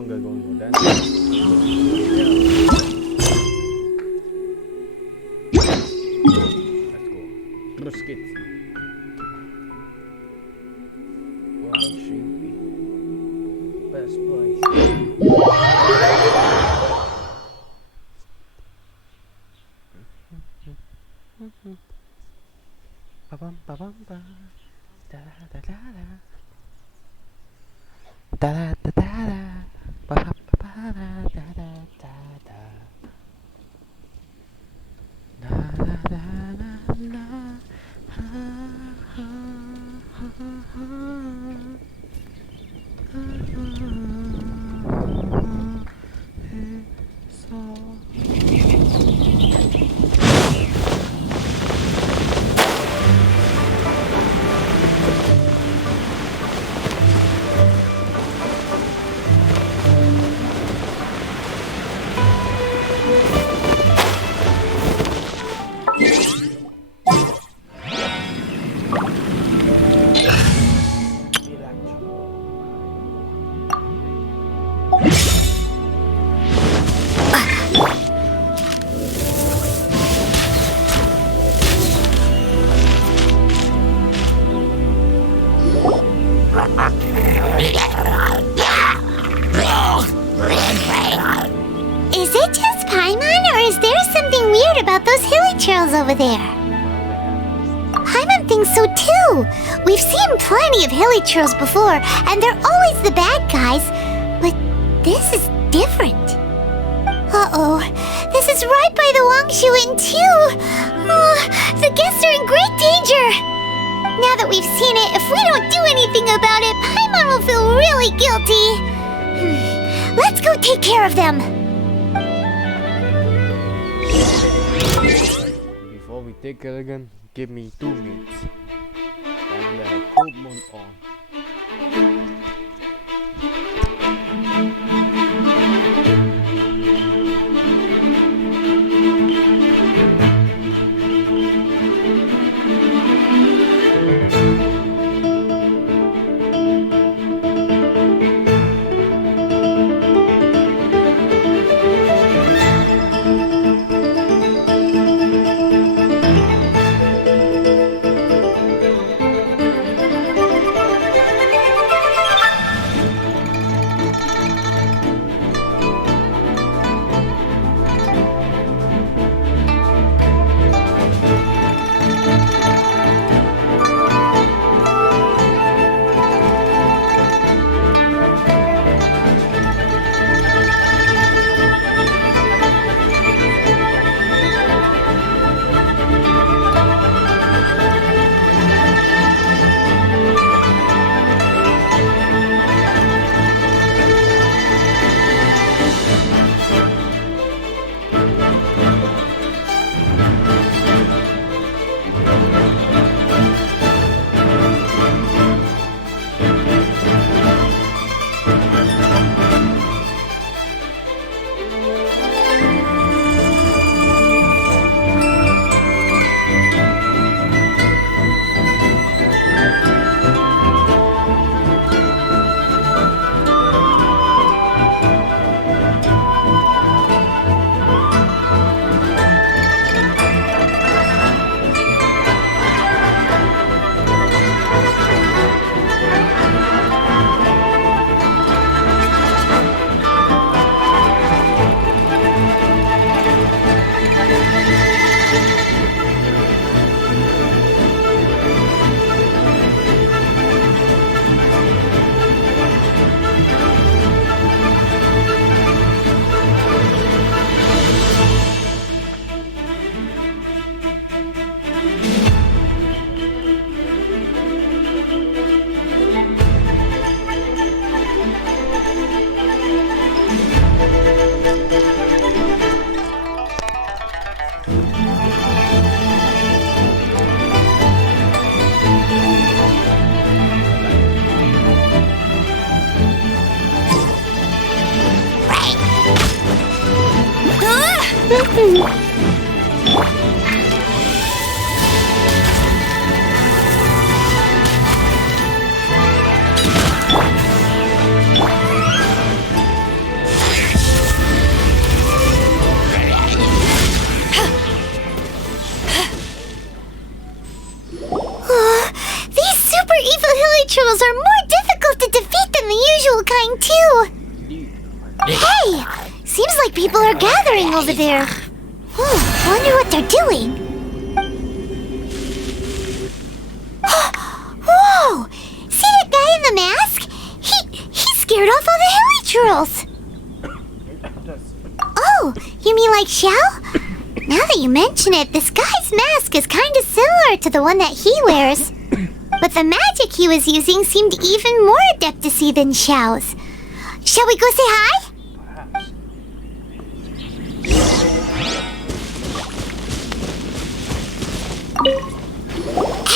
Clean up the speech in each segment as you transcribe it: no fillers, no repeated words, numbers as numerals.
longer going for that. Yeah. Let's go. Terus kids. What should be best place? Ba-bum, ba-bum, ba. Da-da-da-da-da. Da-da-da-da-da. Ba-ba-ba-da-da-da-da. Da-da-da-da-da. Is it just Paimon, or is there something weird about those hilly trails over there? Paimon thinks so too. We've seen plenty of hilly trails before, and they're always the bad guys. But this is different. Uh-oh. This is right by the Wangshu Inn too. Oh, the guests are in great danger. Now that we've seen it, if we don't do anything about it, Paimon will feel really guilty. Let's go take care of them. Before we take it again, give me 2 minutes. And we have cold moon on. trolls are more difficult to defeat than the usual kind, too. Hey! Seems like people are gathering over there. Wonder what they're doing. Whoa! See that guy in the mask? He scared off all the hilly trolls. Oh, you mean like Xiao? Now that you mention it, this guy's mask is kind of similar to the one that he wears. But the magic he was using seemed even more adepti than Xiao's. Shall we go say hi?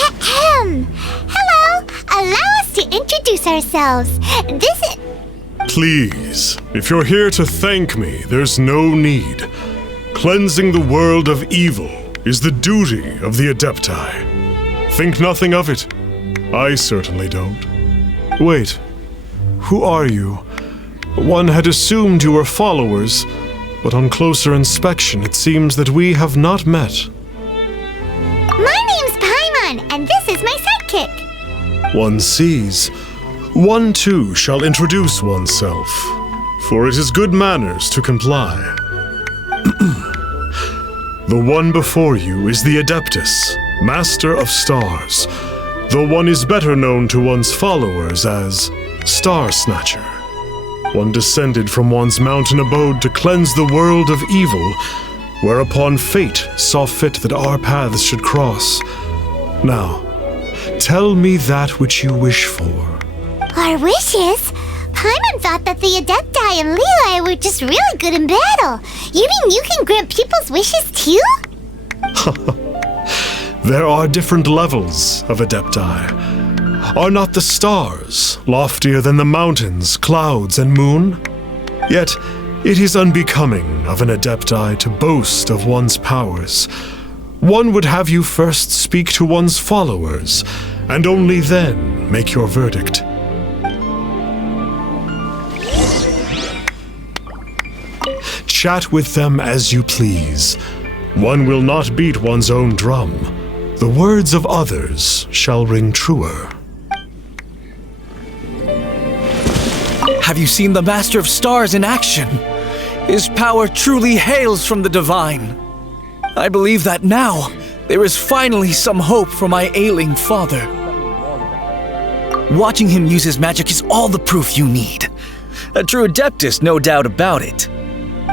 Ahem. Hello. Allow us to introduce ourselves. This is... Please, if you're here to thank me, there's no need. Cleansing the world of evil is the duty of the adepti. Think nothing of it. I certainly don't. Wait, who are you? One had assumed you were followers, but on closer inspection it seems that we have not met. My name's Paimon, and this is my sidekick. One sees. One too shall introduce oneself, for it is good manners to comply. The one before you is the Adeptus, Master of Stars, though one is better known to one's followers as Star Snatcher. One descended from one's mountain abode to cleanse the world of evil, whereupon fate saw fit that our paths should cross. Now, tell me that which you wish for. Our wishes? Paimon thought that the Adepti and Levi were just really good in battle. You mean you can grant people's wishes too? There are different levels of Adepti. Are not the stars loftier than the mountains, clouds, and moon? Yet, it is unbecoming of an Adepti to boast of one's powers. One would have you first speak to one's followers, and only then make your verdict. Chat with them as you please. One will not beat one's own drum. The words of others shall ring truer. Have you seen the Master of Stars in action? His power truly hails from the divine. I believe that now there is finally some hope for my ailing father. Watching him use his magic is all the proof you need. A true adeptus, no doubt about it.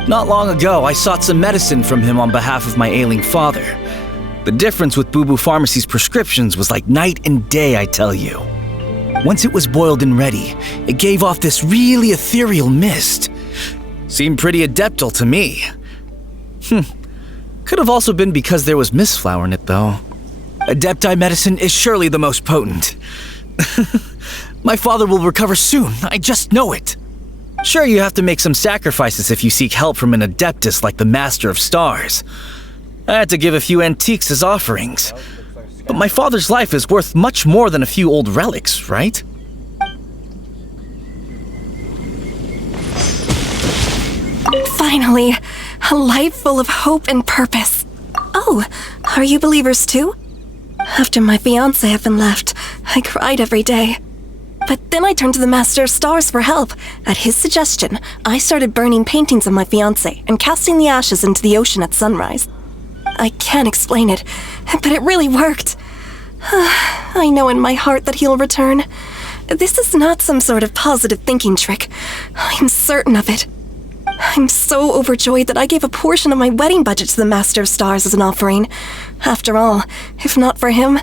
Not long ago, I sought some medicine from him on behalf of my ailing father. The difference with Boo Boo Pharmacy's prescriptions was like night and day, I tell you. Once it was boiled and ready, it gave off this really ethereal mist. Seemed pretty adeptal to me. Could have also been because there was mist flower in it, though. Adepti medicine is surely the most potent. My father will recover soon, I just know it. Sure, you have to make some sacrifices if you seek help from an adeptus like the Master of Stars. I had to give a few antiques as offerings. But my father's life is worth much more than a few old relics, right? Finally, a life full of hope and purpose. Oh, are you believers too? After my fiancé had been left, I cried every day. But then I turned to the Master of Stars for help. At his suggestion, I started burning paintings of my fiancé and casting the ashes into the ocean at sunrise. I can't explain it, but it really worked. I know in my heart that he'll return. This is not some sort of positive thinking trick. I'm certain of it. I'm so overjoyed that I gave a portion of my wedding budget to the Master of Stars as an offering. After all, if not for him,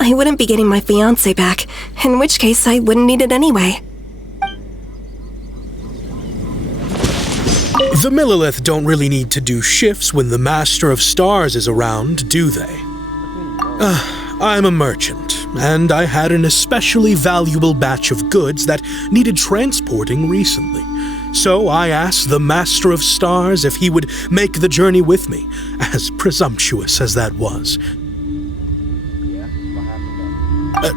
I wouldn't be getting my fiancé back, in which case I wouldn't need it anyway. The Millilith don't really need to do shifts when the Master of Stars is around, do they? I'm a merchant, and I had an especially valuable batch of goods that needed transporting recently. So I asked the Master of Stars if he would make the journey with me, as presumptuous as that was.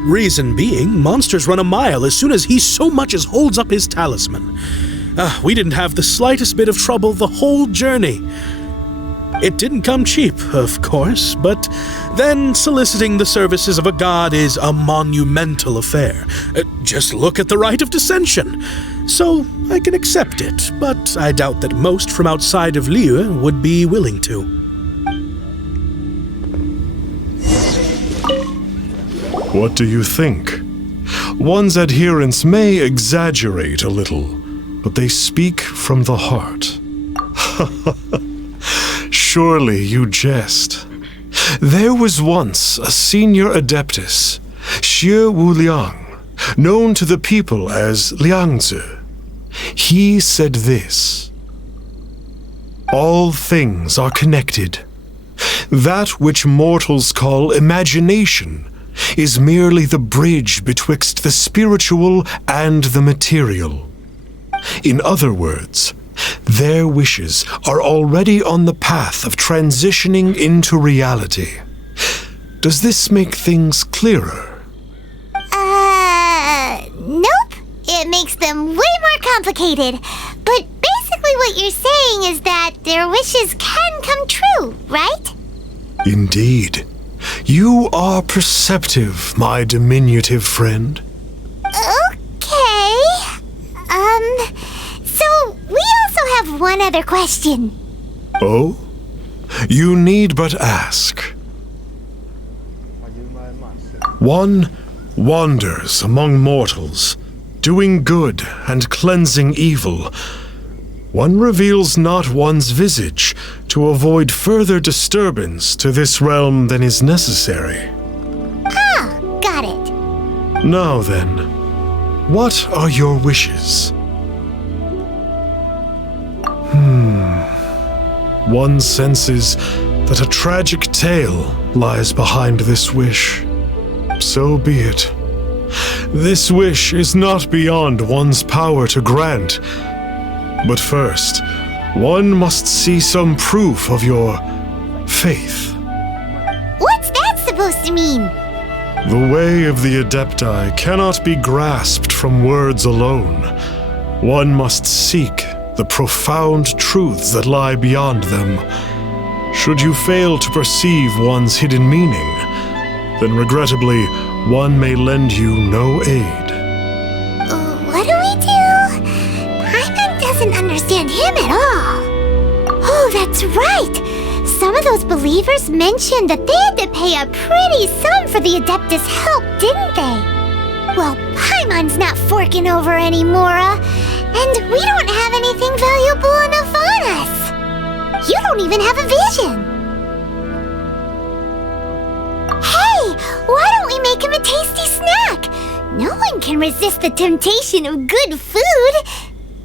Reason being, monsters run a mile as soon as he so much as holds up his talisman. We didn't have the slightest bit of trouble the whole journey. It didn't come cheap, of course, but then soliciting the services of a god is a monumental affair. Just look at the right of dissension. So I can accept it, but I doubt that most from outside of Liyue would be willing to. What do you think? One's adherents may exaggerate a little, but they speak from the heart. Surely you jest. There was once a senior adeptus, Xie Wuliang, known to the people as Liangzi. He said this: all things are connected. That which mortals call imagination is merely the bridge betwixt the spiritual and the material. In other words, their wishes are already on the path of transitioning into reality. Does this make things clearer? Nope. It makes them way more complicated. But basically what you're saying is that their wishes can come true, right? Indeed. You are perceptive, my diminutive friend. Okay. So we also have one other question. Oh? You need but ask. One wanders among mortals, doing good and cleansing evil. One reveals not one's visage to avoid further disturbance to this realm than is necessary. Ah, got it. Now then, what are your wishes? One senses that a tragic tale lies behind this wish. So be it. This wish is not beyond one's power to grant. But first, one must see some proof of your faith. What's that supposed to mean? The way of the adepti cannot be grasped from words alone. One must seek the profound truths that lie beyond them. Should you fail to perceive one's hidden meaning, then regrettably, one may lend you no aid. What do we do? Paimon doesn't understand him at all. Oh, that's right. Some of those believers mentioned that they had to pay a pretty sum for the Adeptus' help, didn't they? Well, Paimon's not forking over anymore, and we don't have anything valuable enough on us. You don't even have a vision. Hey, why don't we make him a tasty snack? No one can resist the temptation of good food.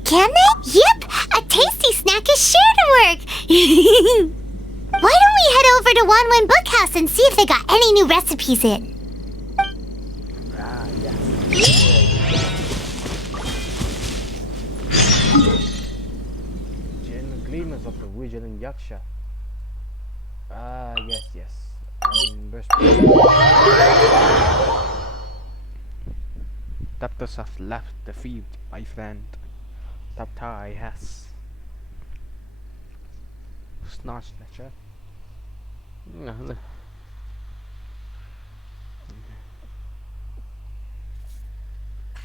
Can they? Yep, a tasty snack is sure to work. Why don't we head over to Wanwen Bookhouse and see if they got any new recipes in? Genuine gleamers of the Vigilant Yaksha. Ah, yes. Adeptus have left the field, my friend. Adepti has. Snarl Snatcher.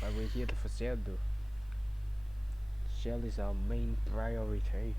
But we're here for Xiao though. Xiao is our main priority.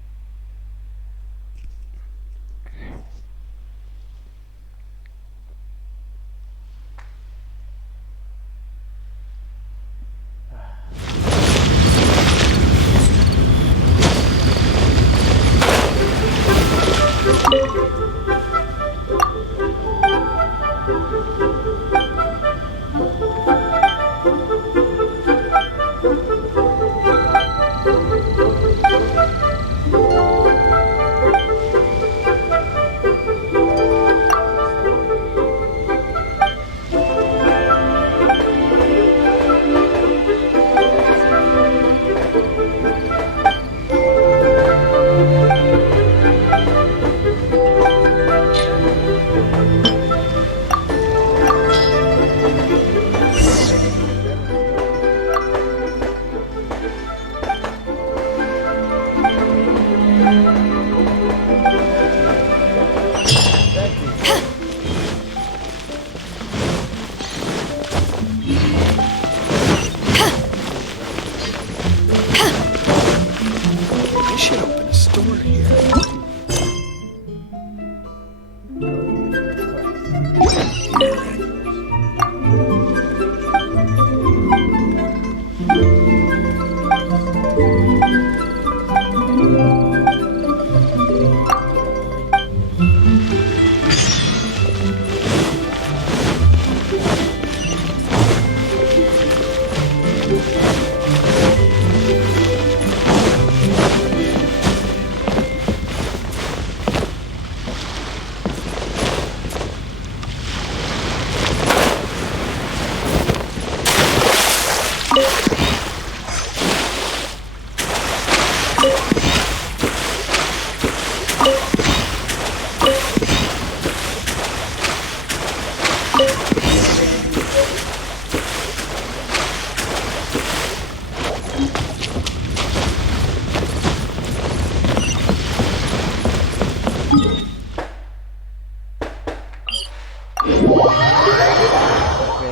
Clear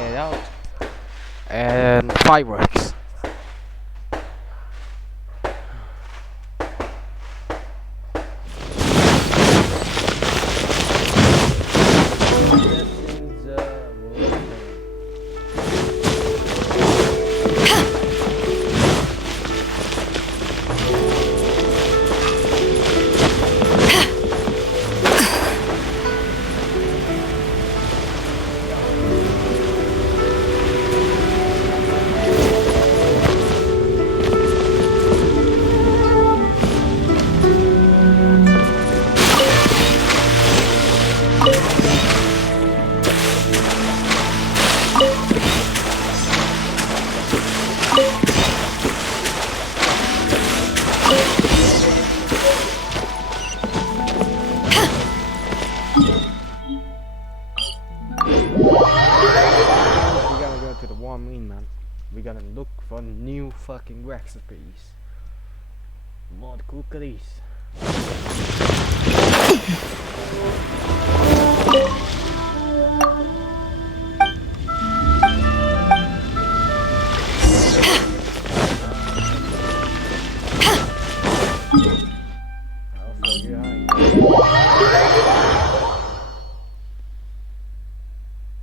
it out. And fireworks. We're gonna look for new fucking recipes. More cookies.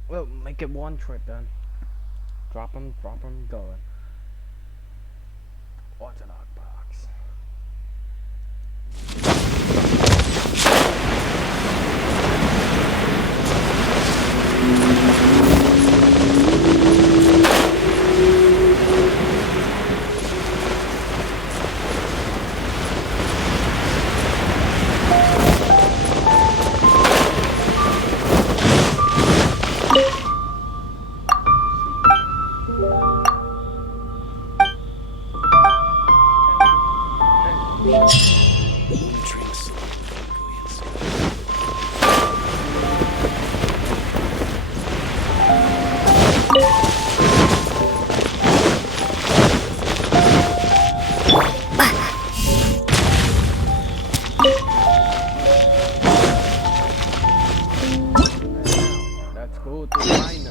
Well, make it one trip then. Drop them, going. Orthodox box. Let's go to mine.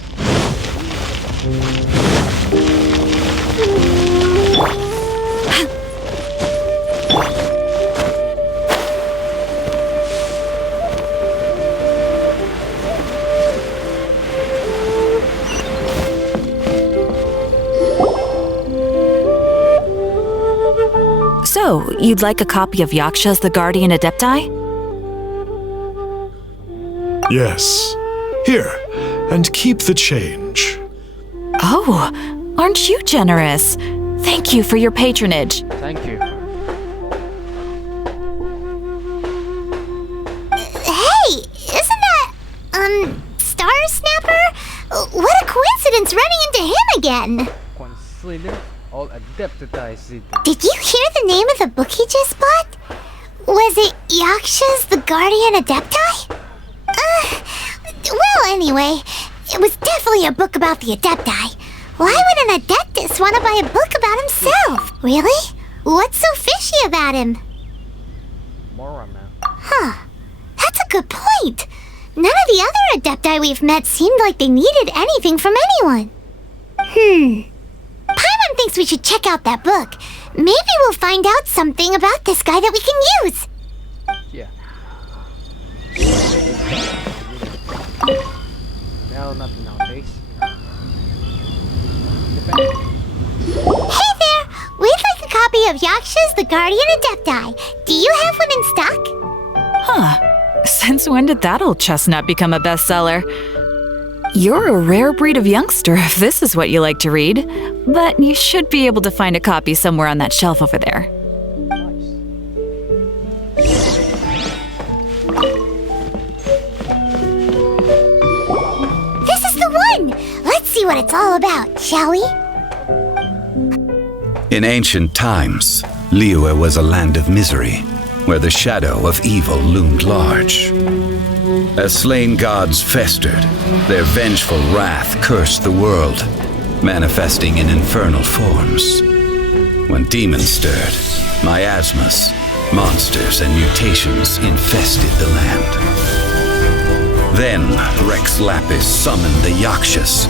So, you'd like a copy of Yaksha's The Guardian Adepti? Yes. Here, and keep the change. Oh, aren't you generous? Thank you for your patronage. Thank you. Hey, isn't that, Star Snapper? What a coincidence running into him again! Consider all adeptized. Did you hear the name of the book he just bought? Was it Yaksha's The Guardian Adepti? Well, anyway, it was definitely a book about the Adepti. Why would an Adeptus want to buy a book about himself? Really? What's so fishy about him? Mora, man. Huh. That's a good point. None of the other Adepti we've met seemed like they needed anything from anyone. Paimon thinks we should check out that book. Maybe we'll find out something about this guy that we can use. Yeah. No, nothing nowadays. Hey there! We'd like a copy of Yaksha's The Guardian Adepti. Do you have one in stock? Huh. Since when did that old chestnut become a bestseller? You're a rare breed of youngster if this is what you like to read. But you should be able to find a copy somewhere on that shelf over there. Nice. This is the one! Let's see what it's all about, shall we? In ancient times, Liyue was a land of misery, where the shadow of evil loomed large. As slain gods festered, their vengeful wrath cursed the world, manifesting in infernal forms. When demons stirred, miasmas, monsters, and mutations infested the land. Then Rex Lapis summoned the Yakshas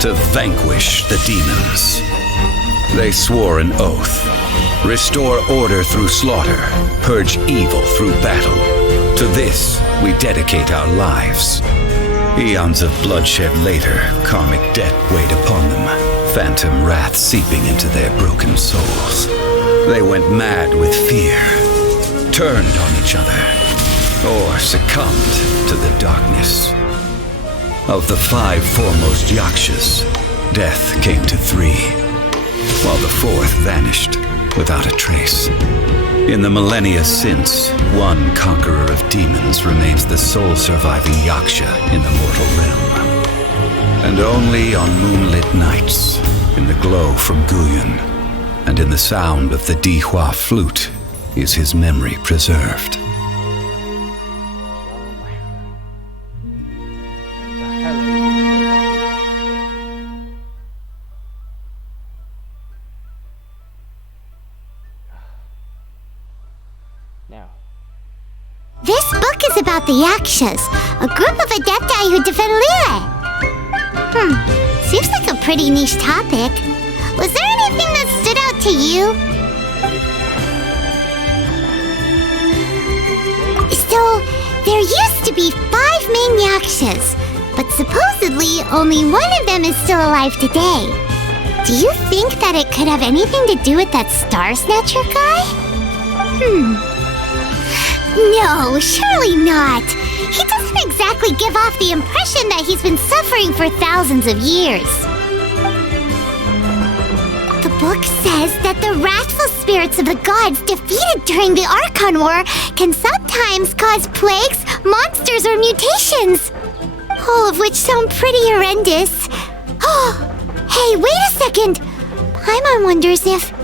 to vanquish the demons. They swore an oath: restore order through slaughter, purge evil through battle. To this we dedicate our lives. Eons of bloodshed later, karmic debt weighed upon them, phantom wrath seeping into their broken souls. They went mad with fear, turned on each other, or succumbed to the darkness. Of the 5 foremost Yakshas, death came to 3, while the 4th vanished without a trace. In the millennia since, one conqueror of demons remains the sole surviving Yaksha in the mortal realm. And only on moonlit nights, in the glow from Guyon, and in the sound of the Dihua flute, is his memory preserved. This book is about the Yakshas, a group of adepti who defend Liyue. Seems like a pretty niche topic. Was there anything that stood out to you? So, there used to be 5 main Yakshas, but supposedly only one of them is still alive today. Do you think that it could have anything to do with that Star Snatcher guy? No, surely not. He doesn't exactly give off the impression that he's been suffering for thousands of years. The book says that the wrathful spirits of the gods defeated during the Archon War can sometimes cause plagues, monsters, or mutations. All of which sound pretty horrendous. Oh, hey, wait a second. Paimon wonders if...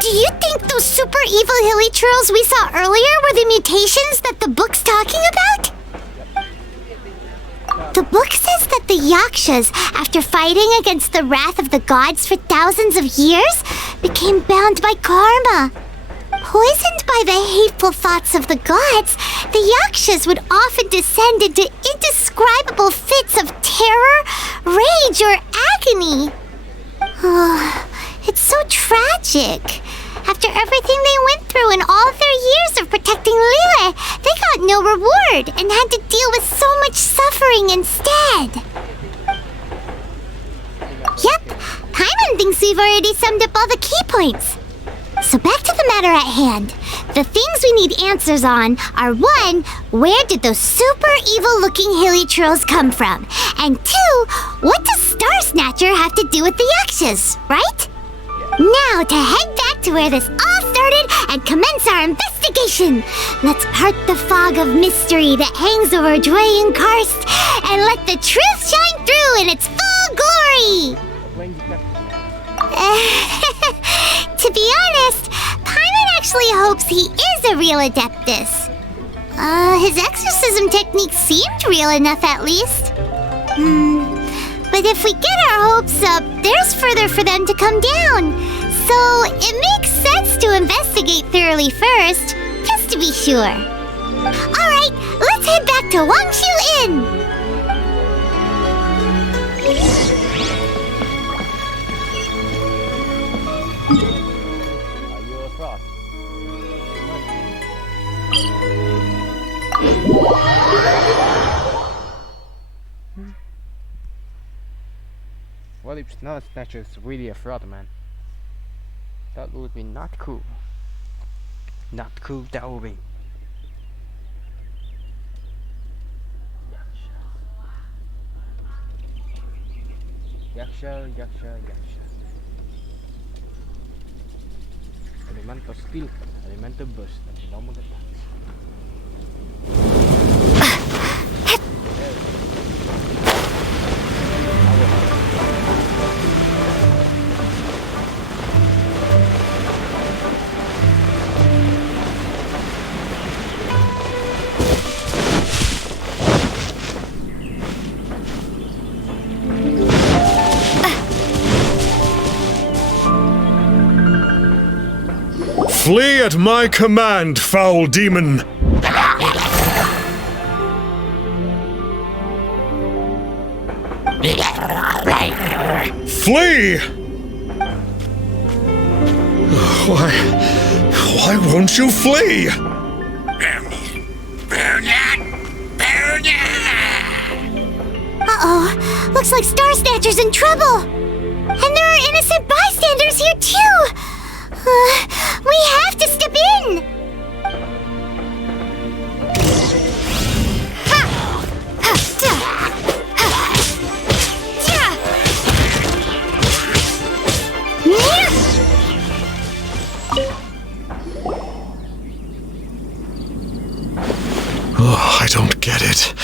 Do you think those super evil hilly churls we saw earlier were the mutations that the book's talking about? The book says that the Yakshas, after fighting against the wrath of the gods for thousands of years, became bound by karma. Poisoned by the hateful thoughts of the gods, the Yakshas would often descend into indescribable fits of terror, rage, or agony. Oh, it's so tragic. After everything they went through in all their years of protecting Liyue, they got no reward and had to deal with so much suffering instead. Yep, Paimon thinks we've already summed up all the key points. So back to the matter at hand. The things we need answers on are 1, where did those super evil-looking hilly trolls come from? And 2, what does Star Snatcher have to do with the Yakshas, right? Now to head back to where this all started and commence our investigation. Let's part the fog of mystery that hangs over Dwayne Karst and let the truth shine through in its full glory. To be honest, Paimon actually hopes he is a real Adeptus. His exorcism technique seemed real enough at least. But if we get our hopes up, there's further for them to come down. So it makes sense to investigate thoroughly first, just to be sure. Alright, let's head back to Wangshu Inn! Are you a fraud? What if Star Snatcher is really a fraud, man? That would be not cool. Not cool, that would be. Yaksha. Elemento steel, elemento burst, dan dan moet het. Flee at my command, foul demon! Flee! Why won't you flee? Uh-oh, looks like Star Snatcher's in trouble. And there are innocent bystanders here too. We have to step in. Oh, I don't get it.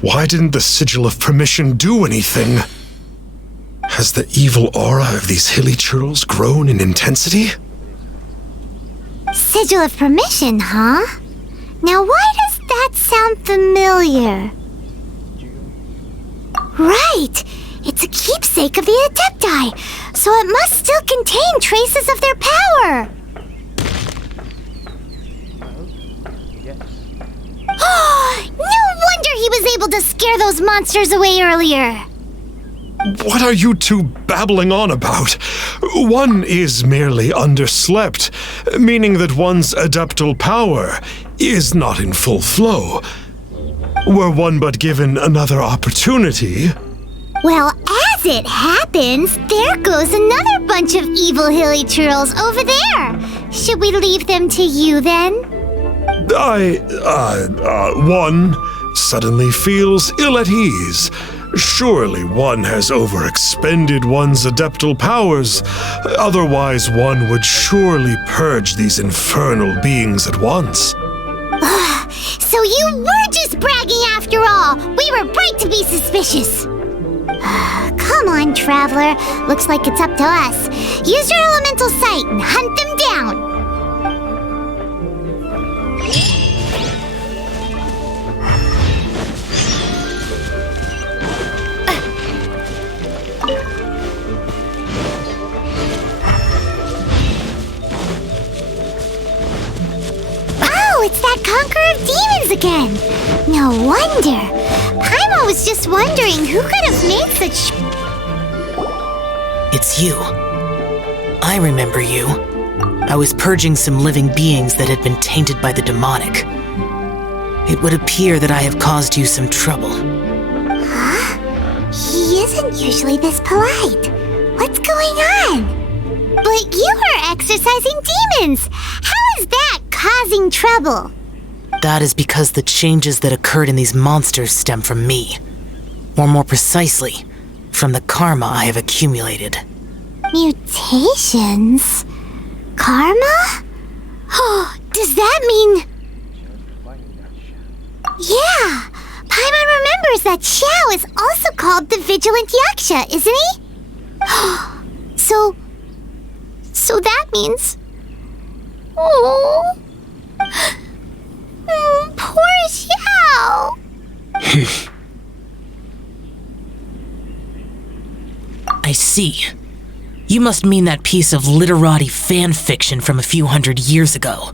Why didn't the Sigil of Permission do anything? Has the evil aura of these hilly churls grown in intensity? Sigil of Permission, huh? Now why does that sound familiar? Right! It's a keepsake of the adepti, so it must still contain traces of their power! No wonder he was able to scare those monsters away earlier! What are you two babbling on about? One is merely underslept, meaning that one's adeptal power is not in full flow. Were one but given another opportunity... Well, as it happens, there goes another bunch of evil hilly churls over there. Should we leave them to you then? One suddenly feels ill at ease. Surely one has overexpended one's adeptal powers. Otherwise, one would surely purge these infernal beings at once. So you were just bragging after all! We were right to be suspicious! Come on, Traveler. Looks like it's up to us. Use your elemental sight and hunt them down! It's that Conqueror of Demons again! No wonder! Paimon was just wondering who could have made such... It's you. I remember you. I was purging some living beings that had been tainted by the demonic. It would appear that I have caused you some trouble. Huh? He isn't usually this polite. What's going on? But you are exorcising demons! How is that causing trouble? That is because the changes that occurred in these monsters stem from me. Or more precisely, from the karma I have accumulated. Mutations? Karma? Oh, does that mean... Yeah! Paimon remembers that Xiao is also called the Vigilant Yaksha, isn't he? So that means... Oh... Poor Xiao! I see. You must mean that piece of literati fan fiction from a few hundred years ago.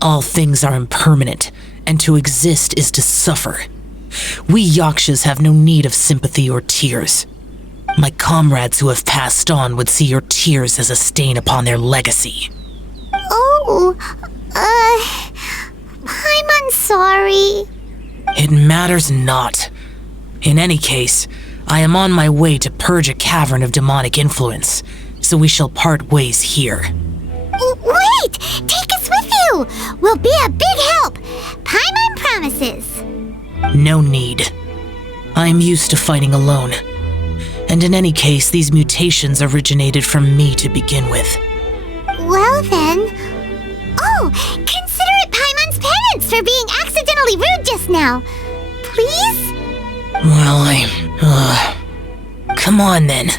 All things are impermanent, and to exist is to suffer. We Yakshas have no need of sympathy or tears. My comrades who have passed on would see your tears as a stain upon their legacy. Oh, I'm sorry. It matters not. In any case, I am on my way to purge a cavern of demonic influence, so we shall part ways here. Wait! Take us with you! We'll be a big help! Paimon promises! No need. I am used to fighting alone. And in any case, these mutations originated from me to begin with. Well then... Oh! Consider it Paimon's penance for being accidentally rude just now! Please? Well, come on then.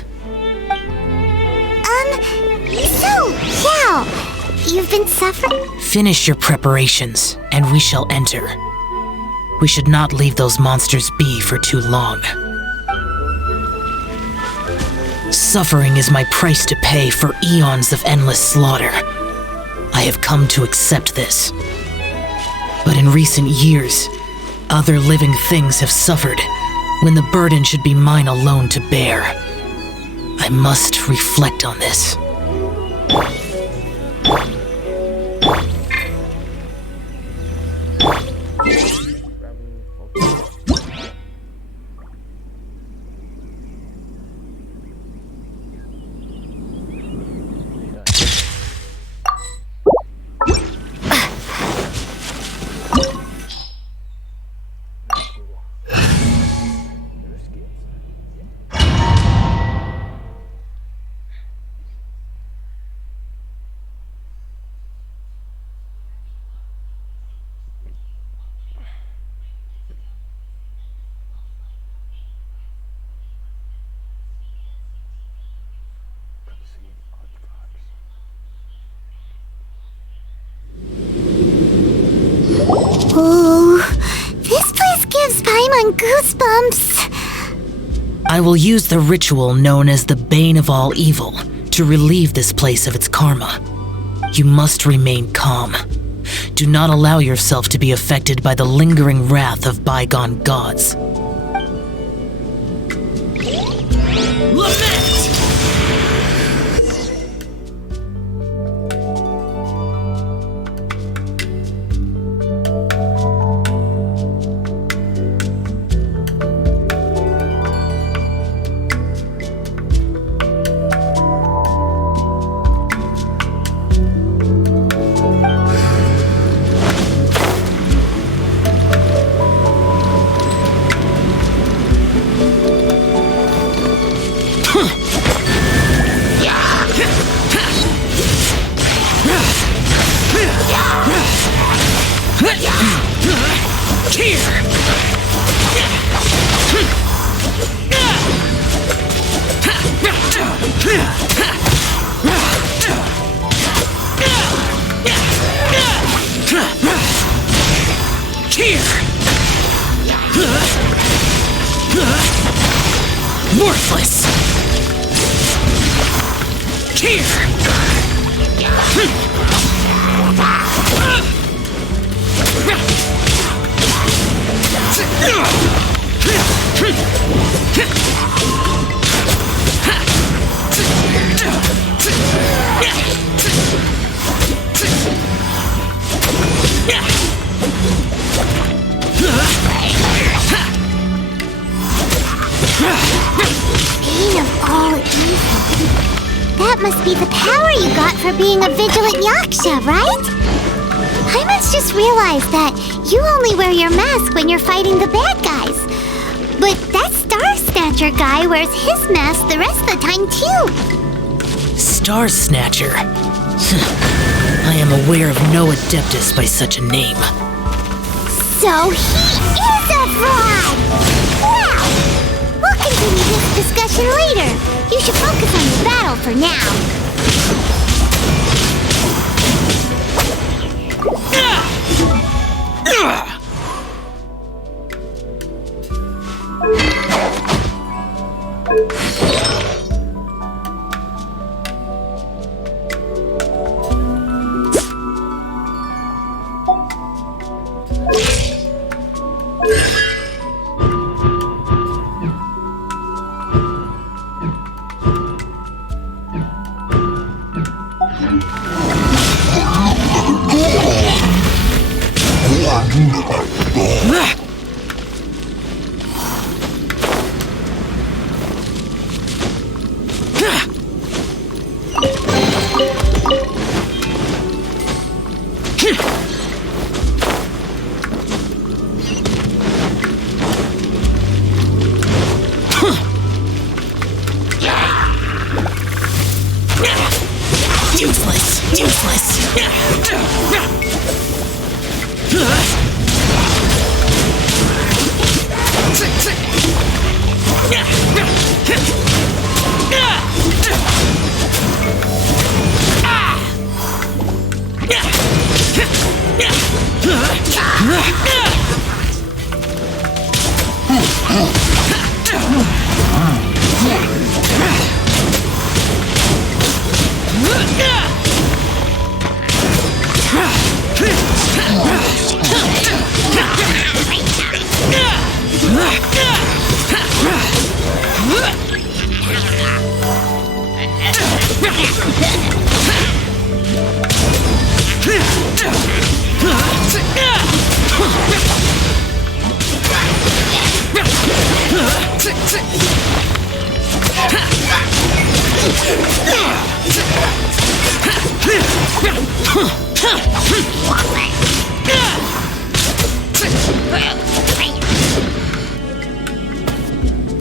So, Xiao, you've been suffering? Finish your preparations, and we shall enter. We should not leave those monsters be for too long. Suffering is my price to pay for eons of endless slaughter. I have come to accept this. But in recent years, other living things have suffered, when the burden should be mine alone to bear. I must reflect on this. Ooh, this place gives Paimon goosebumps. I will use the ritual known as the Bane of All Evil to relieve this place of its karma. You must remain calm. Do not allow yourself to be affected by the lingering wrath of bygone gods. Lament! Worthless! Bane of all evil. That must be the power you got for being a Vigilant Yaksha, right? Paimon's just realized that you only wear your mask when you're fighting the bad guys. But that Star Snatcher guy wears his mask the rest of the time, too. Star Snatcher? I am aware of no adeptus by such a name. So he is a fraud! Wow! We'll continue this discussion later. You should focus on the battle for now.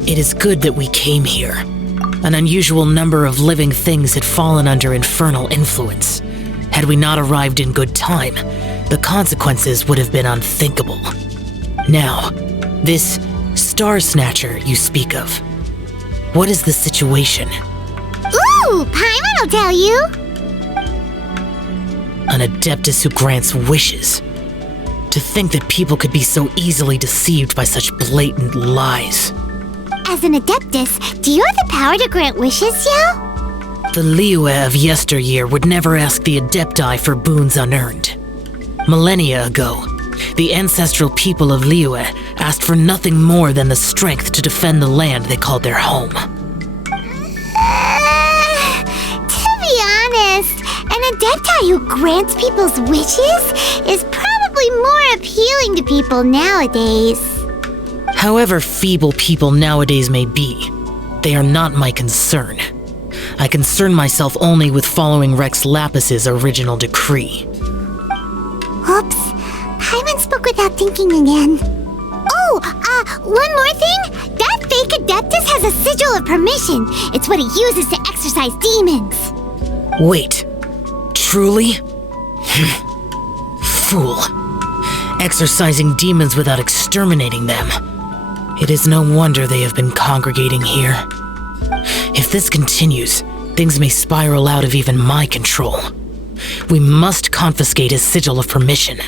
It is good that we came here. An unusual number of living things had fallen under infernal influence. Had we not arrived in good time, the consequences would have been unthinkable. Now, this Star Snatcher you speak of, what is the situation? Ooh, Paimon will tell you. An adeptus who grants wishes. To think that people could be so easily deceived by such blatant lies. As an adeptus, do you have the power to grant wishes, Xiao? The Liyue of yesteryear would never ask the adepti for boons unearned. Millennia ago, the ancestral people of Liyue asked for nothing more than the strength to defend the land they called their home. To be honest, an adepti who grants people's wishes is probably more appealing to people nowadays. However feeble people nowadays may be, they are not my concern. I concern myself only with following Rex Lapis's original decree. Oops, Paimon spoke without thinking again. Oh, one more thing. That fake adeptus has a sigil of permission. It's what he uses to exorcise demons. Wait, truly? Fool. Exorcising demons without exterminating them. It is no wonder they have been congregating here. If this continues, things may spiral out of even my control. We must confiscate his sigil of permission.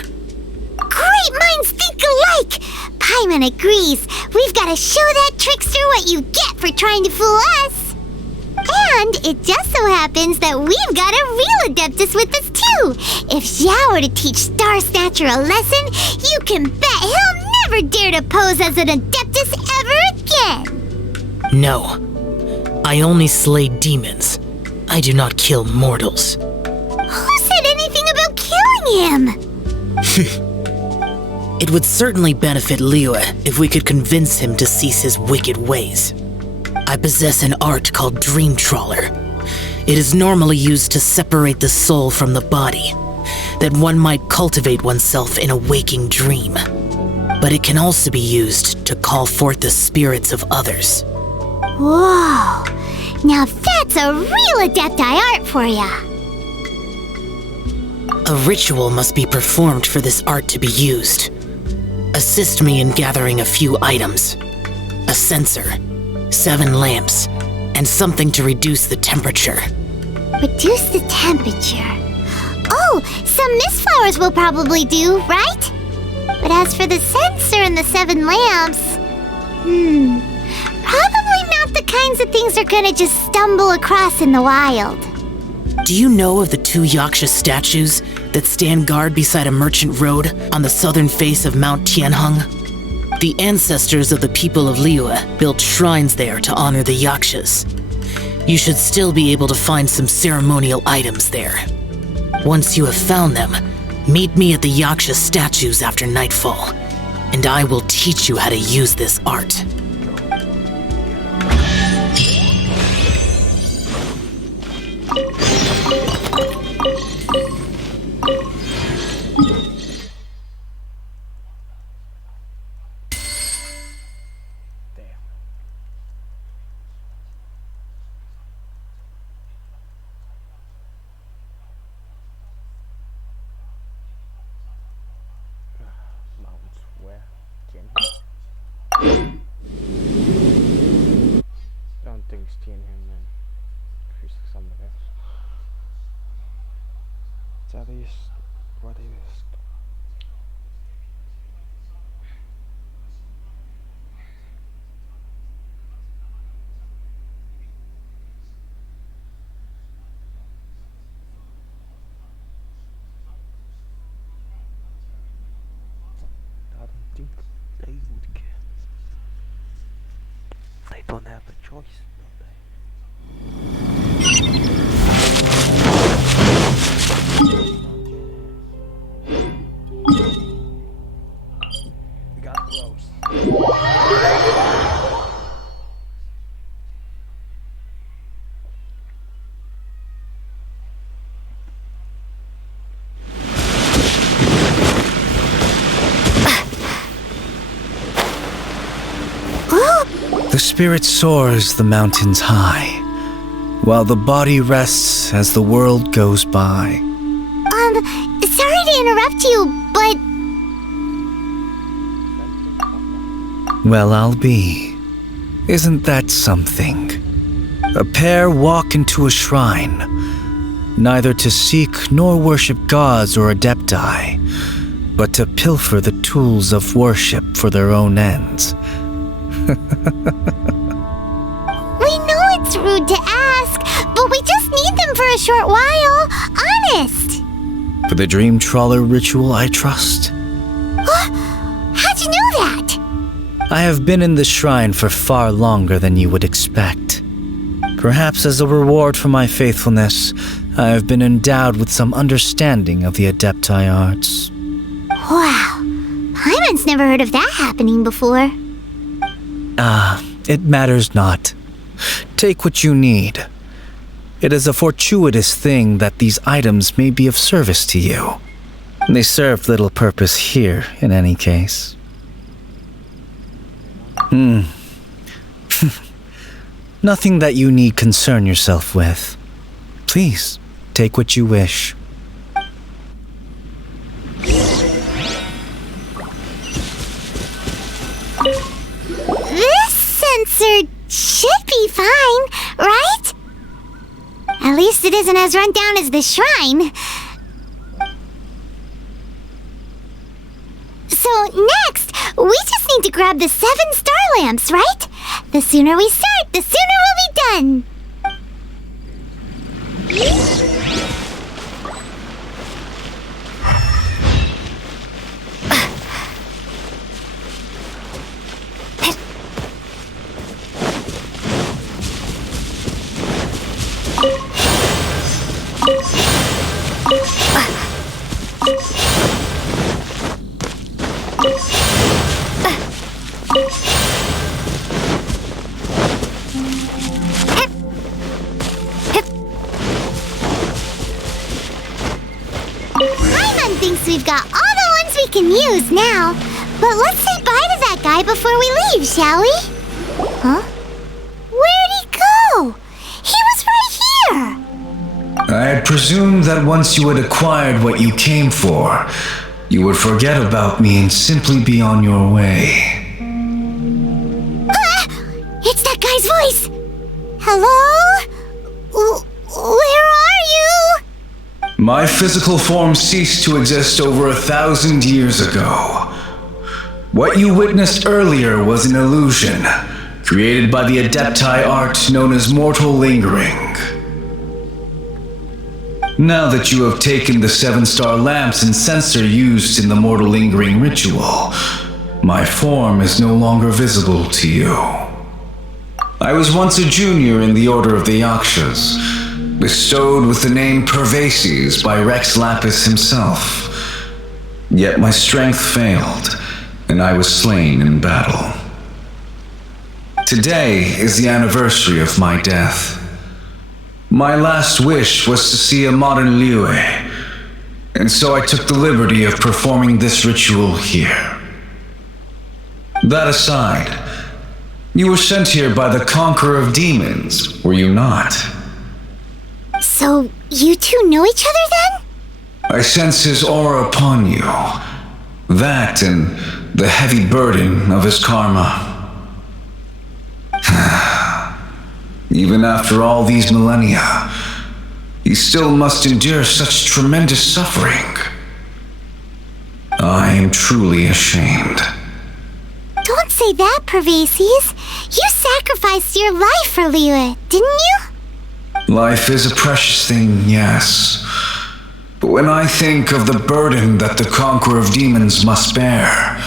Great minds think alike! Paimon agrees. We've got to show that trickster what you get for trying to fool us. And it just so happens that we've got a real adeptus with us too. If Xiao were to teach Star Snatcher a lesson, you can bet he'll never dare to pose as an adeptus ever again. No. I only slay demons. I do not kill mortals. Who said anything about killing him? It would certainly benefit Liyue if we could convince him to cease his wicked ways. I possess an art called Dream Trawler. It is normally used to separate the soul from the body, that one might cultivate oneself in a waking dream. But it can also be used to call forth the spirits of others. Whoa, now that's a real adepti art for ya. A ritual must be performed for this art to be used. Assist me in gathering a few items. A censer, 7 lamps, and something to reduce the temperature. Reduce the temperature. Oh, some mist flowers will probably do, right? But as for the censer and the 7 lamps, probably not the kinds of things they're gonna just stumble across in the wild. Do you know of the 2 Yaksha statues that stand guard beside a merchant road on the southern face of Mount Tianheng? The ancestors of the people of Liyue built shrines there to honor the Yakshas. You should still be able to find some ceremonial items there. Once you have found them, meet me at the Yaksha statues after nightfall, and I will teach you how to use this art. Don't think Tianheng, man. Who's something else? That is what it is. I don't think they would care. they don't have a choice, don't they? We got close. The spirit soars the mountains high, while the body rests as the world goes by. Sorry to interrupt you, but Well, I'll be. Isn't that something? A pair walk into a shrine, neither to seek nor worship gods or adepti, but to pilfer the tools of worship for their own ends. we know it's rude to ask, but we just need them for a short while. Honest. For the dream trawler ritual, I trust. How'd you know that? I have been in the shrine for far longer than you would expect. Perhaps as a reward for my faithfulness, I have been endowed with some understanding of the adepti arts. Wow. Paimon's never heard of that happening before. It matters not. Take what you need. It is a fortuitous thing that these items may be of service to you. They serve little purpose here, in any case. Nothing that you need concern yourself with. Please, take what you wish. This sensor should be fine, right? At least it isn't as run down as the shrine. So next, we just need to grab the 7 star lamps, right? The sooner we start, the sooner we'll be done. Paimon thinks we've got all the ones we can use now. But let's say bye to that guy before we leave, shall we? Huh? Where'd he go? He was right here! I had presumed that once you had acquired what you came for, you would forget about me and simply be on your way. It's that guy's voice! Hello? Where are you? My physical form ceased to exist over 1,000 years ago. What you witnessed earlier was an illusion, created by the adepti art known as mortal lingering. Now that you have taken the 7 star lamps and censer used in the mortal lingering ritual, my form is no longer visible to you. I was once a junior in the Order of the Yakshas, bestowed with the name Pervases by Rex Lapis himself. Yet my strength failed, and I was slain in battle. Today is the anniversary of my death. My last wish was to see a modern Liyue, and so I took the liberty of performing this ritual here. That aside, you were sent here by the Conqueror of Demons, were you not? So, you two know each other then? I sense his aura upon you. That and the heavy burden of his karma. Even after all these millennia, he still must endure such tremendous suffering. I am truly ashamed. Don't say that, Pervases. You sacrificed your life for Liyue, didn't you? Life is a precious thing, yes. But when I think of the burden that the Conqueror of Demons must bear,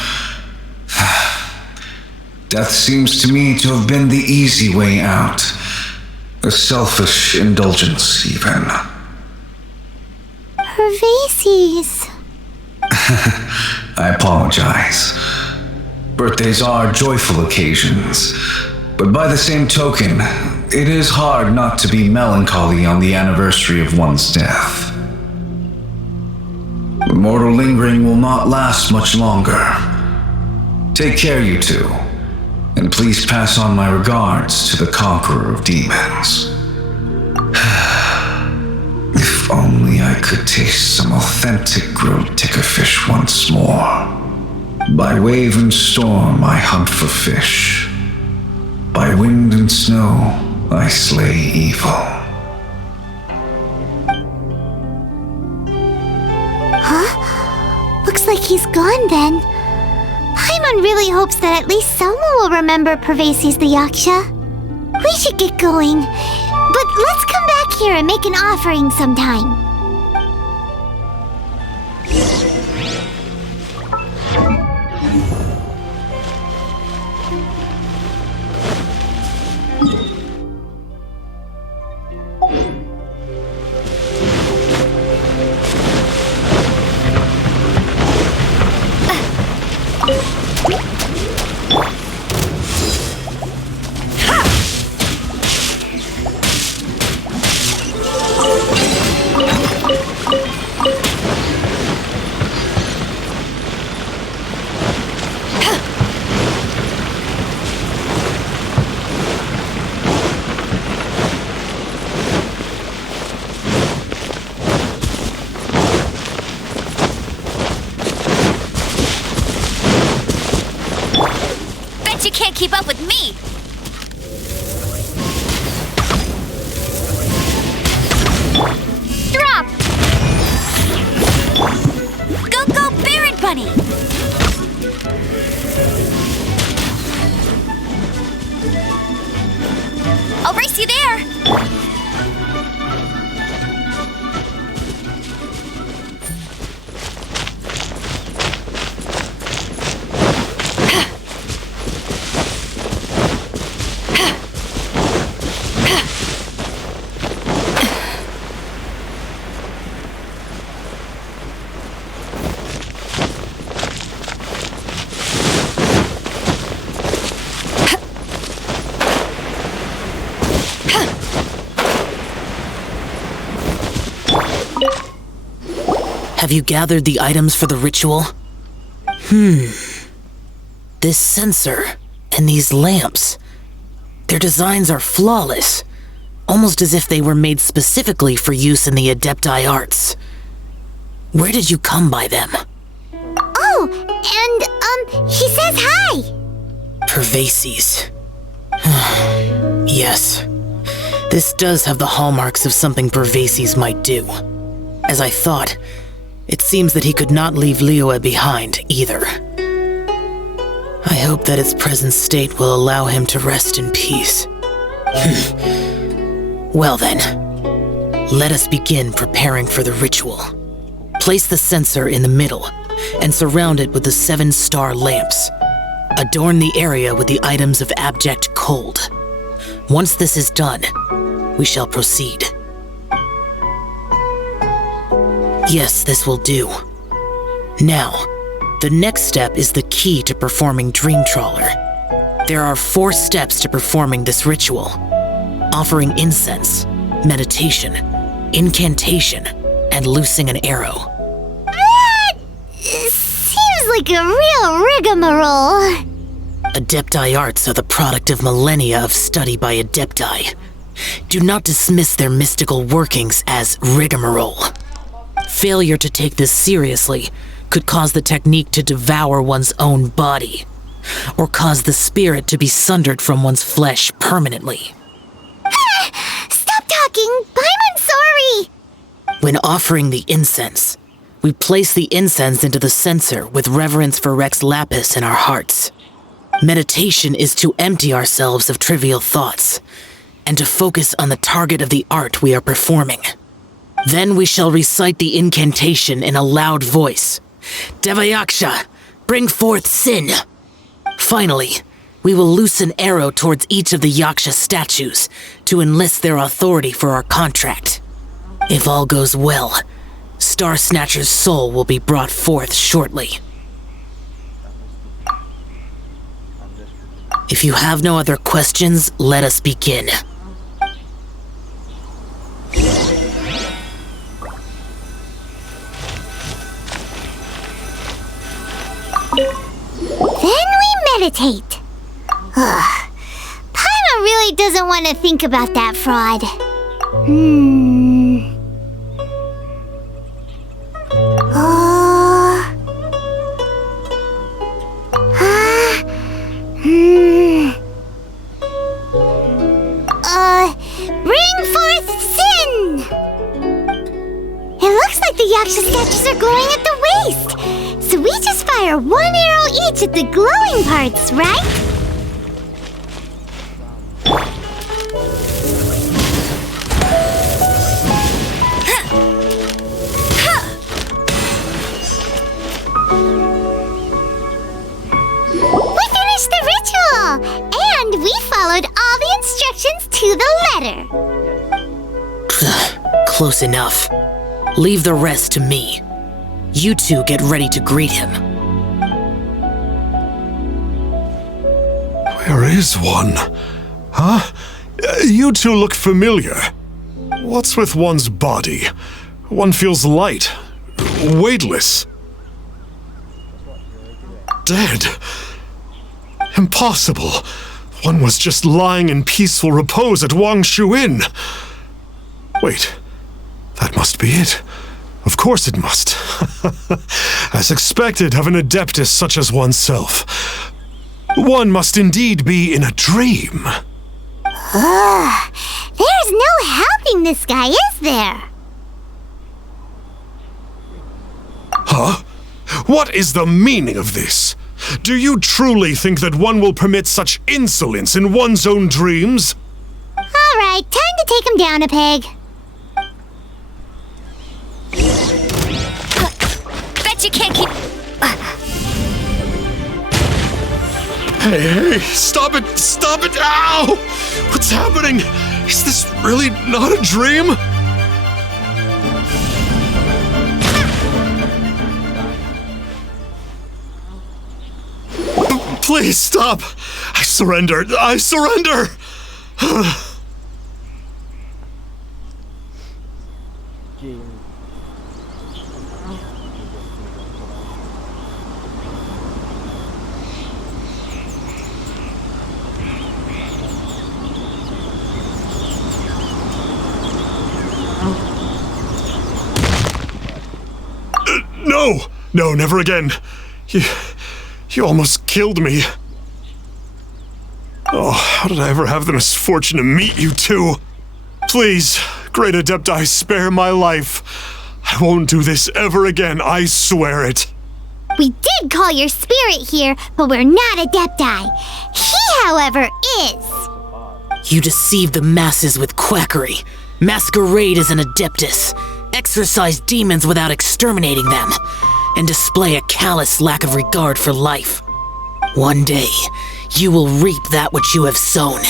Death seems to me to have been the easy way out. A selfish indulgence, even. Pervases. I apologize. Birthdays are joyful occasions, but by the same token, it is hard not to be melancholy on the anniversary of one's death. Mortal lingering will not last much longer. Take care, you two, and please pass on my regards to the conqueror of demons. If only I could taste some authentic grilled ticker fish once more. By wave and storm I hunt for fish. By wind and snow I slay evil. Huh? Looks like he's gone then. Paimon really hopes that at least someone will remember Pervases the Yaksha. We should get going. But let's come back here and make an offering sometime. You can't keep up with me! Drop! Go, Barret Bunny! I'll race you there! Have you gathered the items for the ritual? This sensor and these lamps. Their designs are flawless, almost as if they were made specifically for use in the adepti arts. Where did you come by them? Oh, and, he says hi! Pervases. Yes. This does have the hallmarks of something Pervases might do. As I thought, it seems that he could not leave Liyue behind, either. I hope that its present state will allow him to rest in peace. Well then, let us begin preparing for the ritual. Place the censer in the middle, and surround it with the 7-star lamps. Adorn the area with the items of abject cold. Once this is done, we shall proceed. Yes, this will do. Now, the next step is the key to performing Dream Trawler. There are 4 steps to performing this ritual: offering incense, meditation, incantation, and loosing an arrow. That seems like a real rigmarole. Adepti arts are the product of millennia of study by adepti. Do not dismiss their mystical workings as rigmarole. Failure to take this seriously could cause the technique to devour one's own body, or cause the spirit to be sundered from one's flesh permanently. Stop talking! I'm sorry! When offering the incense, we place the incense into the censer with reverence for Rex Lapis in our hearts. Meditation is to empty ourselves of trivial thoughts, and to focus on the target of the art we are performing. Then we shall recite the incantation in a loud voice. Yaksha, bring forth sin! Finally, we will loose an arrow towards each of the Yaksha statues to enlist their authority for our contract. If all goes well, Star Snatcher's soul will be brought forth shortly. If you have no other questions, let us begin. Then we meditate. Ugh. Paimon really doesn't want to think about that fraud. Bring forth sin! It looks like the Yaksha statues are glowing at the waist. So we just fire one arrow each at the glowing parts, right? We finished the ritual! And we followed all the instructions to the letter. Close enough. Leave the rest to me. You two get ready to greet him. Where is one? Huh? You two look familiar. What's with one's body? One feels light, weightless. Dead. Impossible. One was just lying in peaceful repose at Wangshu Inn. Wait, that must be it. Of course it must. As expected of an adeptus such as oneself. One must indeed be in a dream. There's no helping this guy, is there? Huh? What is the meaning of this? Do you truly think that one will permit such insolence in one's own dreams? Alright, time to take him down a peg. Bet you can't keep... Hey, stop it! Stop it! Ow! What's happening? Is this really not a dream? Please stop! I surrender! I surrender! No! No, never again. You almost killed me. Oh, how did I ever have the misfortune to meet you two? Please, great adepti, spare my life. I won't do this ever again, I swear it. We did call your spirit here, but we're not adepti. He, however, is. You deceive the masses with quackery, masquerade as an adeptus, exorcise demons without exterminating them, and display a callous lack of regard for life. One day, you will reap that which you have sown.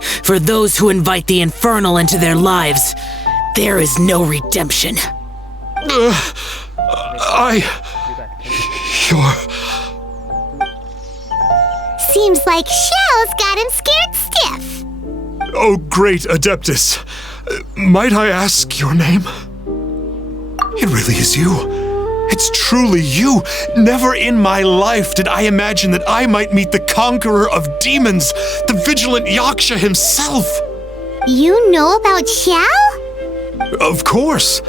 For those who invite the infernal into their lives, there is no redemption. Seems like Xiao's got him scared stiff. Oh, great Adeptus. Might I ask your name? It really is you. It's truly you. Never in my life did I imagine that I might meet the conqueror of demons, the Vigilant Yaksha himself. You know about Xiao? Of course.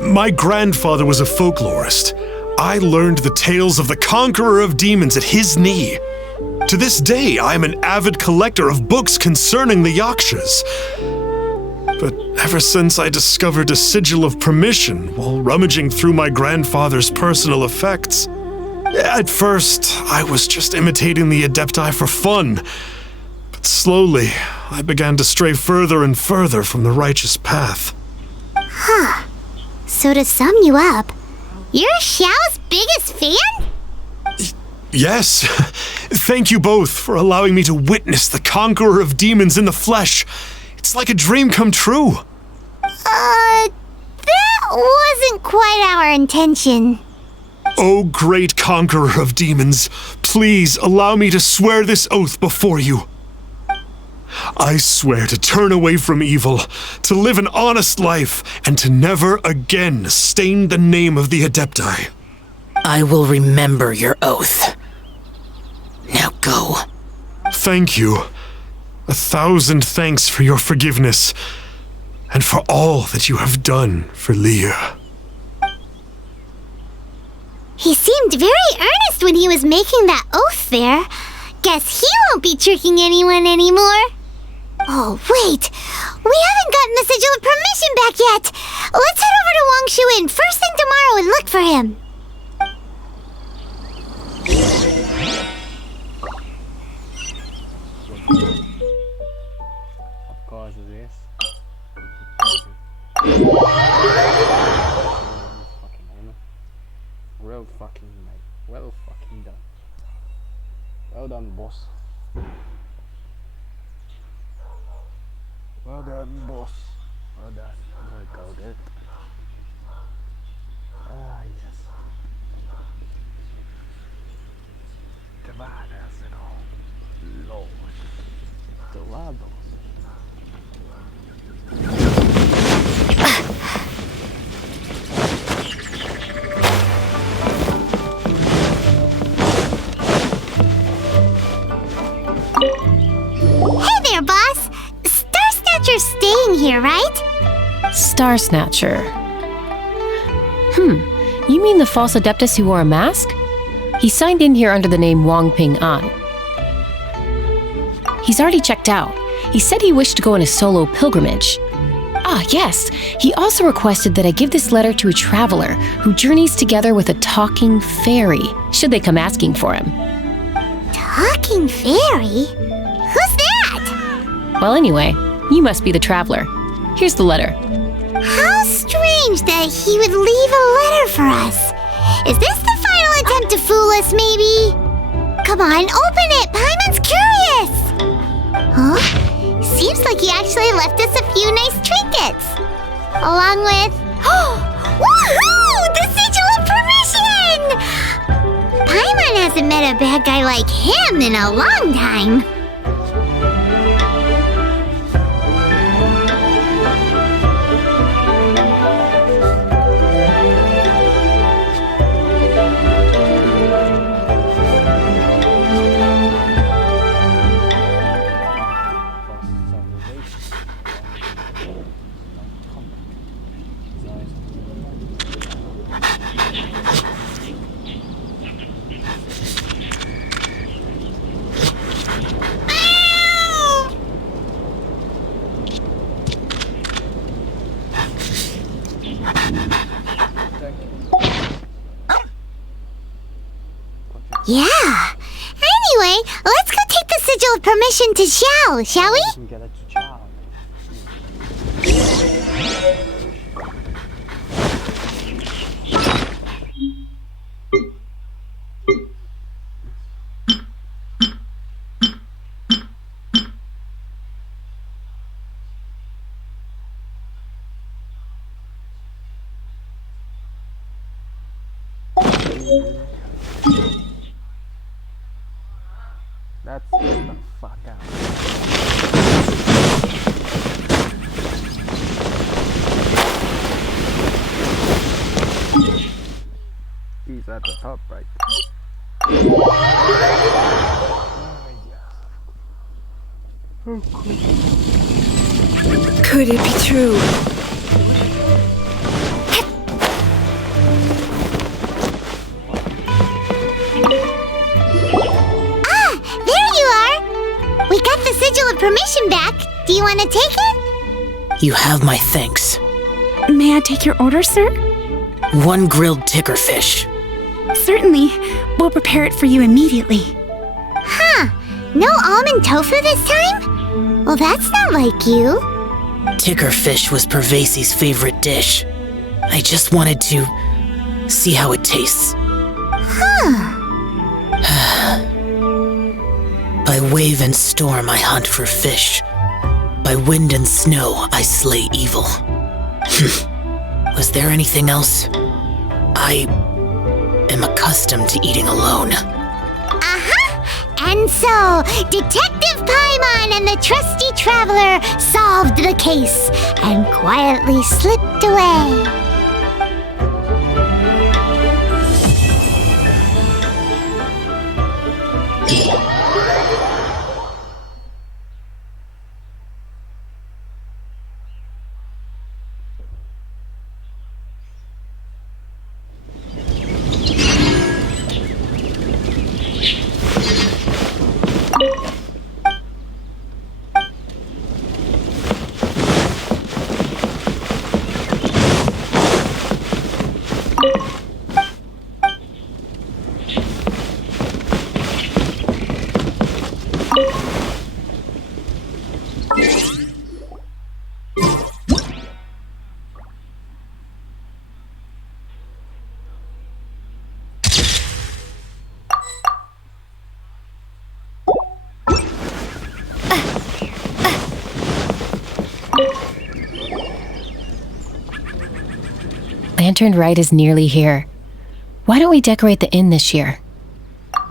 My grandfather was a folklorist. I learned the tales of the conqueror of demons at his knee. To this day, I am an avid collector of books concerning the Yakshas. But ever since I discovered a sigil of permission while rummaging through my grandfather's personal effects, at first I was just imitating the adepti for fun. But slowly, I began to stray further and further from the righteous path. Huh. So to sum you up, you're Xiao's biggest fan? Yes. Thank you both for allowing me to witness the conqueror of demons in the flesh. It's like a dream come true. That wasn't quite our intention. O great conqueror of demons, please allow me to swear this oath before you. I swear to turn away from evil, to live an honest life, and to never again stain the name of the adepti. I will remember your oath. Now go. Thank you. 1,000 thanks for your forgiveness, and for all that you have done for Leah. He seemed very earnest when he was making that oath there. Guess he won't be tricking anyone anymore. Oh, wait. We haven't gotten the sigil of permission back yet. Let's head over to Wangshu first thing tomorrow and look for him. Of course it is. Well fucking mate. Well fucking done. Well done, boss. Well done, boss. Well done. Very good. Ah, yes. Teyvat has it all. Lord. Teyvat. Hey there, boss. Star Snatcher's staying here, right? Star Snatcher. You mean the false adeptus who wore a mask? He signed in here under the name Wang Ping An. He's already checked out. He said he wished to go on a solo pilgrimage. Ah, yes. He also requested that I give this letter to a traveler who journeys together with a talking fairy, should they come asking for him. Talking fairy? Who's that? Well, anyway, you must be the traveler. Here's the letter. How strange that he would leave a letter for us. Is this the final attempt to fool us, maybe? Come on, open it! Paimon's curious! Huh? Seems like he actually left us a few nice trinkets. Along with... Woohoo! The sigil of permission! Paimon hasn't met a bad guy like him in a long time. Yeah. Anyway, let's go take the sigil of permission to Xiao, shall we? can get it to Xiao. Let's get the fuck out. He's at the top right. Oh, yeah. Oh, cool. Could it be true? We got the sigil of permission back. Do you want to take it? You have my thanks. May I take your order, sir? 1 grilled ticker fish. Certainly. We'll prepare it for you immediately. Huh. No almond tofu this time? Well, that's not like you. Ticker fish was Pervasi's favorite dish. I just wanted to see how it tastes. Huh. By wave and storm I hunt for fish. By wind and snow I slay evil. Was there anything else? I am accustomed to eating alone. And so, Detective Paimon and the trusty traveler solved the case and quietly slipped away. Lantern Rite is nearly here. Why don't we decorate the inn this year?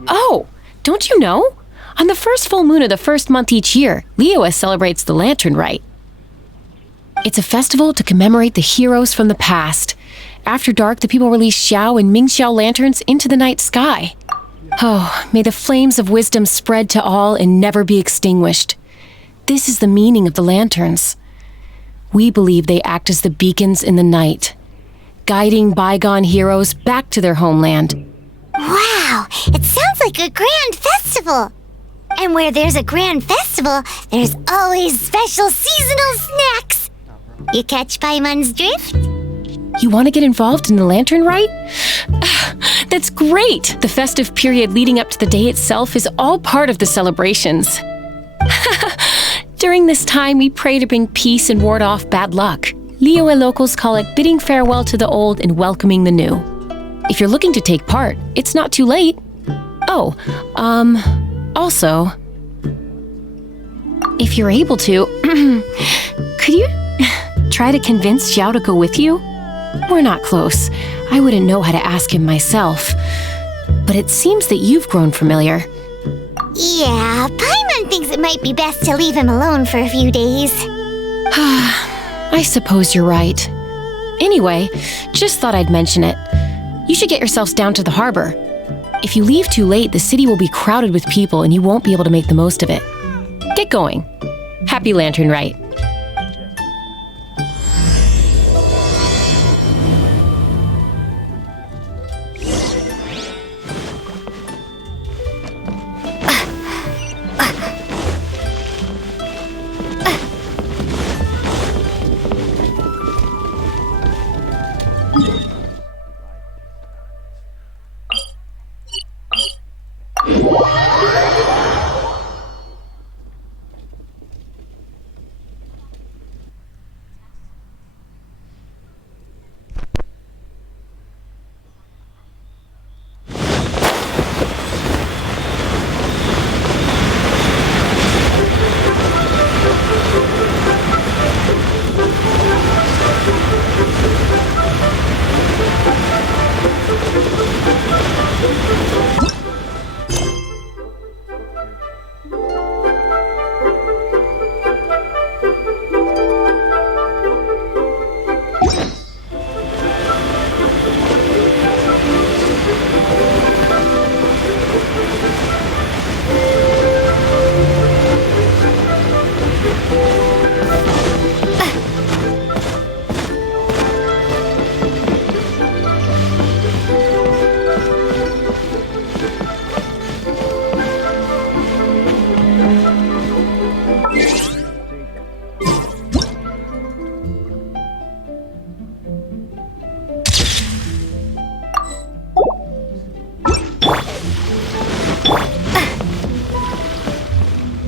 Oh, don't you know? On the first full moon of the first month each year, Liyue celebrates the Lantern Rite. It's a festival to commemorate the heroes from the past. After dark, the people release Xiao and Mingxiao lanterns into the night sky. Oh, may the flames of wisdom spread to all and never be extinguished. This is the meaning of the lanterns. We believe they act as the beacons in the night, guiding bygone heroes back to their homeland. Wow, it sounds like a grand festival. And where there's a grand festival, there's always special seasonal snacks. You catch Paimon's drift? You want to get involved in the Lantern Rite? That's great! The festive period leading up to the day itself is all part of the celebrations. During this time, we pray to bring peace and ward off bad luck. Liyue locals call it bidding farewell to the old and welcoming the new. If you're looking to take part, it's not too late. Oh, also, if you're able to, could you try to convince Xiao to go with you? We're not close. I wouldn't know how to ask him myself. But it seems that you've grown familiar. Yeah, Paimon thinks it might be best to leave him alone for a few days. I suppose you're right. Anyway, just thought I'd mention it. You should get yourselves down to the harbor. If you leave too late, the city will be crowded with people and you won't be able to make the most of it. Get going. Happy Lantern Rite.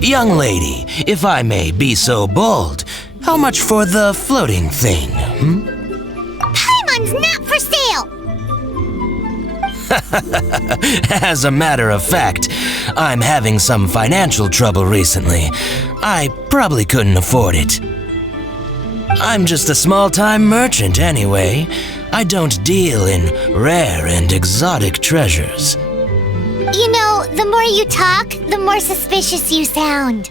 Young lady, if I may be so bold, how much for the floating thing, Paimon's not for sale! As a matter of fact, I'm having some financial trouble recently. I probably couldn't afford it. I'm just a small-time merchant anyway. I don't deal in rare and exotic treasures. You know, the more you talk, the more suspicious you sound.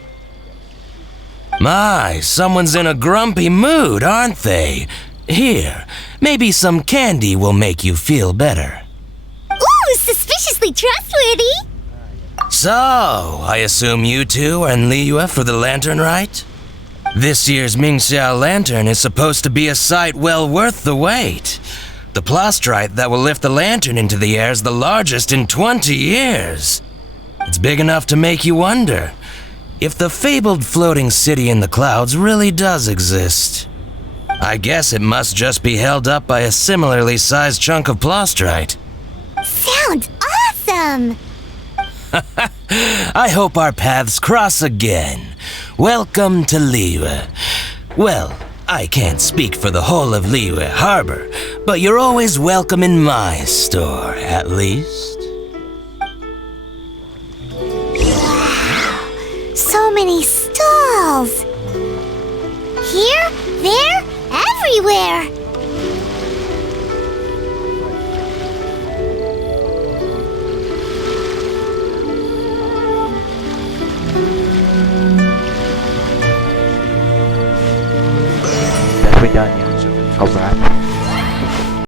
My, someone's in a grumpy mood, aren't they? Here, maybe some candy will make you feel better. Ooh, suspiciously trustworthy! So, I assume you two are in Liyue for the lantern, right? This year's Xiao lantern is supposed to be a sight well worth the wait. The plastrite that will lift the lantern into the air is the largest in 20 years. It's big enough to make you wonder if the fabled floating city in the clouds really does exist. I guess it must just be held up by a similarly sized chunk of plastrite. Sounds awesome! I hope our paths cross again. Welcome to Liyue. Well, I can't speak for the whole of Liyue Harbor, but you're always welcome in my store, at least. So many stalls! Here, there, everywhere! That we done, yeah. I'll wrap.